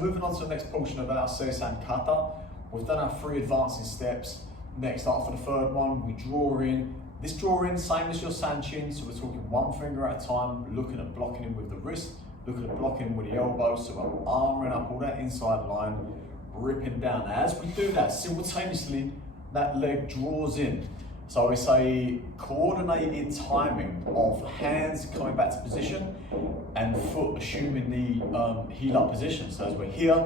moving on to the next portion of our Seisan Kata. We've done our 3 advancing steps. Next, after the 3rd one, we draw in. This draw in, same as your Sanchin, so we're talking 1 finger at a time, looking at blocking in with the wrist, looking at blocking with the elbow, so we're arming up all that inside line, ripping down. Now, as we do that, simultaneously, that leg draws in. So it's a coordinated timing of hands coming back to position and foot assuming the heel up position. So as we're here,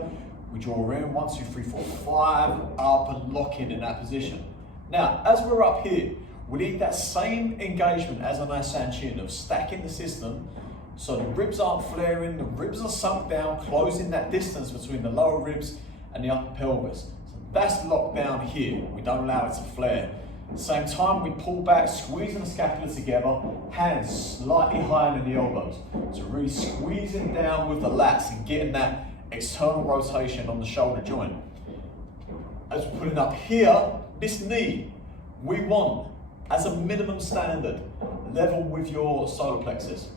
we draw in 1, 2, 3, 4, 5, up and lock in that position. Now, as we're up here, we need that same engagement as on our Sanchin of stacking the system so the ribs aren't flaring, the ribs are sunk down, closing that distance between the lower ribs and the upper pelvis. So that's locked down here. We don't allow it to flare. At the same time, we pull back, squeezing the scapula together, hands slightly higher than the elbows. So really squeezing down with the lats and getting that external rotation on the shoulder joint. As we're putting up here, this knee, we want, as a minimum standard, level with your solar plexus.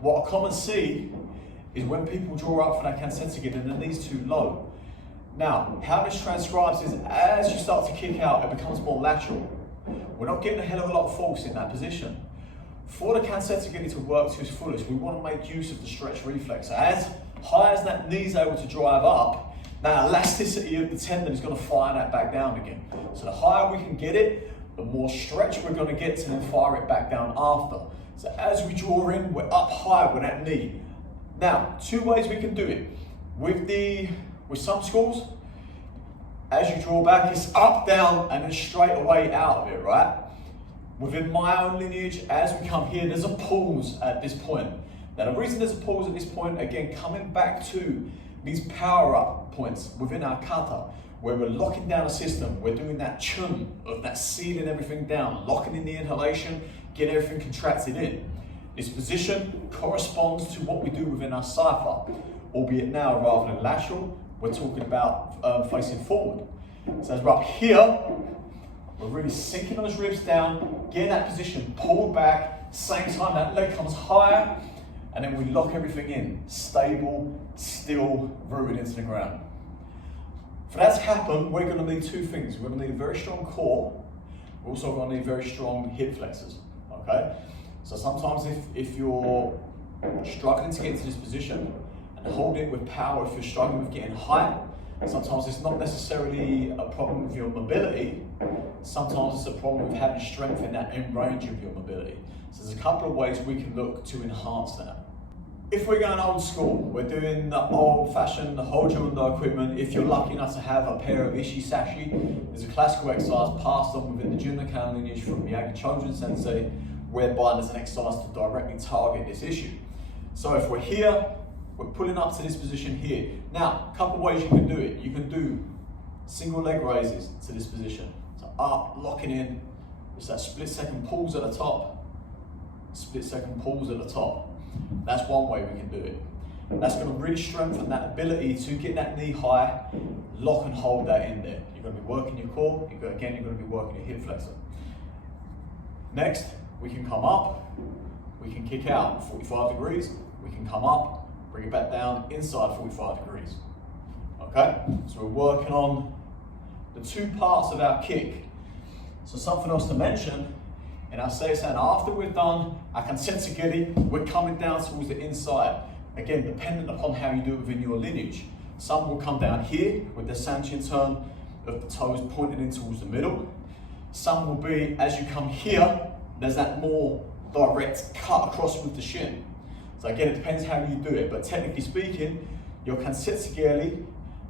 What I commonly see is when people draw up for that Kansetsu Geri and the knee's too low. Now, how this transcribes is as you start to kick out, it becomes more lateral. We're not getting a hell of a lot of force in that position. For the Kansetsu Geri to work to its fullest, we want to make use of the stretch reflex. As high as that knee's able to drive up, that elasticity of the tendon is going to fire that back down again. So the higher we can get it, the more stretch we're going to get to then fire it back down after. So as we draw in, we're up high with that knee. Now, 2 ways we can do it. With some schools, as you draw back, it's up, down, and then straight away out of it, right? Within my own lineage, as we come here, there's a pause at this point. Now, the reason there's a pause at this point, again, coming back to these power-up points within our kata, where we're locking down a system, we're doing that chun of that sealing everything down, locking in the inhalation, getting everything contracted in. This position corresponds to what we do within our cipher, albeit now rather than lateral, we're talking about facing forward. So as we're up here, we're really sinking those ribs down, getting that position pulled back, same time that leg comes higher, and then we lock everything in, stable, still, rooted into the ground. For that to happen, we're going to need 2 things. We're going to need a very strong core. We're also going to need very strong hip flexors, okay? So sometimes if you're struggling to get into this position and hold it with power, if you're struggling with getting height, sometimes it's not necessarily a problem with your mobility. Sometimes it's a problem with having strength in that end range of your mobility. So there's a couple of ways we can look to enhance that. If we're going old school, we're doing the old-fashioned Hojo equipment. If you're lucky enough to have a pair of Ishi-Sashi, there's a classical exercise passed on within the Junnakan lineage from Miyagi Chojun Sensei, whereby there's an exercise to directly target this issue. So if we're here, we're pulling up to this position here. Now, a couple of ways you can do it. You can do single leg raises to this position. So up, locking in, it's that split second pulls at the top, split second pulls at the top. That's one way we can do it. That's going to really strengthen that ability to get that knee high, lock and hold that in there. You're going to be working your core, you're going to be working your hip flexor. Next, we can come up, we can kick out 45 degrees, we can come up, bring it back down inside 45 degrees. Okay, so we're working on the 2 parts of our kick. So something else to mention, and I'll say after we're done our Kansetsu Geri, we're coming down towards the inside. Again, dependent upon how you do it within your lineage. Some will come down here with the Sanchin turn of the toes pointing in towards the middle. Some will be, as you come here, there's that more direct cut across with the shin. So again, it depends how you do it, but technically speaking, your Kansetsu Geri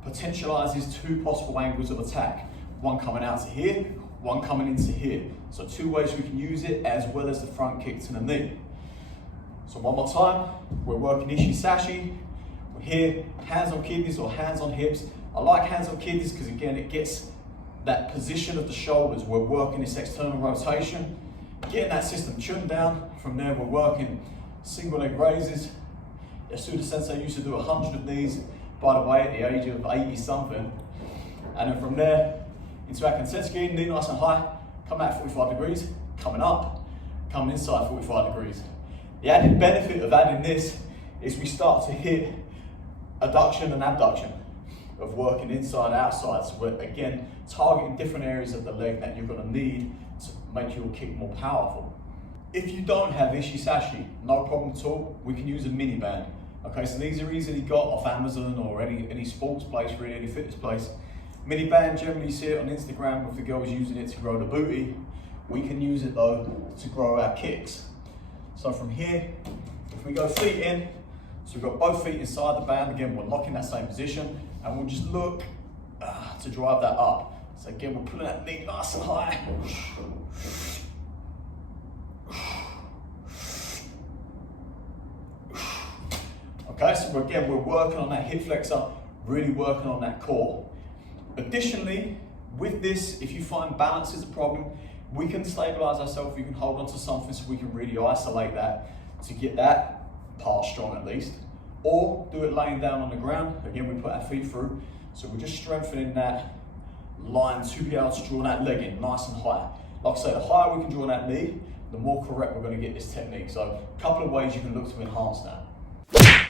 potentializes 2 possible angles of attack. One coming out to here, one coming into here. So 2 ways we can use it, as well as the front kick to the knee. So one more time, we're working Ishi-Sashi. We're here, hands on kidneys or hands on hips. I like hands on kidneys because again, it gets that position of the shoulders. We're working this external rotation, getting that system chun down. From there, we're working single leg raises. Yasuda Sensei used to do 100 of these, by the way, at the age of 80 something. And then from there, into our Kansetsu Geri, knee nice and high, come out 45 degrees, coming up, coming inside 45 degrees. The added benefit of adding this is we start to hit adduction and abduction of working inside, outside. So we're again targeting different areas of the leg that you're going to need to make your kick more powerful. If you don't have Ishisashi, no problem at all. We can use a mini band. Okay, so these are easily got off Amazon or any sports place, really, any fitness place. Mini band, generally you see it on Instagram with the girls using it to grow the booty. We can use it though to grow our kicks. So from here, if we go feet in, so we've got both feet inside the band, again we're locking that same position, and we'll just look to drive that up. So again, we're pulling that knee nice and high. Okay, so again, we're working on that hip flexor, really working on that core. Additionally, with this, if you find balance is a problem, we can stabilize ourselves, we can hold on to something so we can really isolate that to get that part strong at least. Or do it laying down on the ground. Again, we put our feet through. So we're just strengthening that line to be able to draw that leg in nice and high. Like I say, the higher we can draw that knee, the more correct we're going to get this technique. So a couple of ways you can look to enhance that.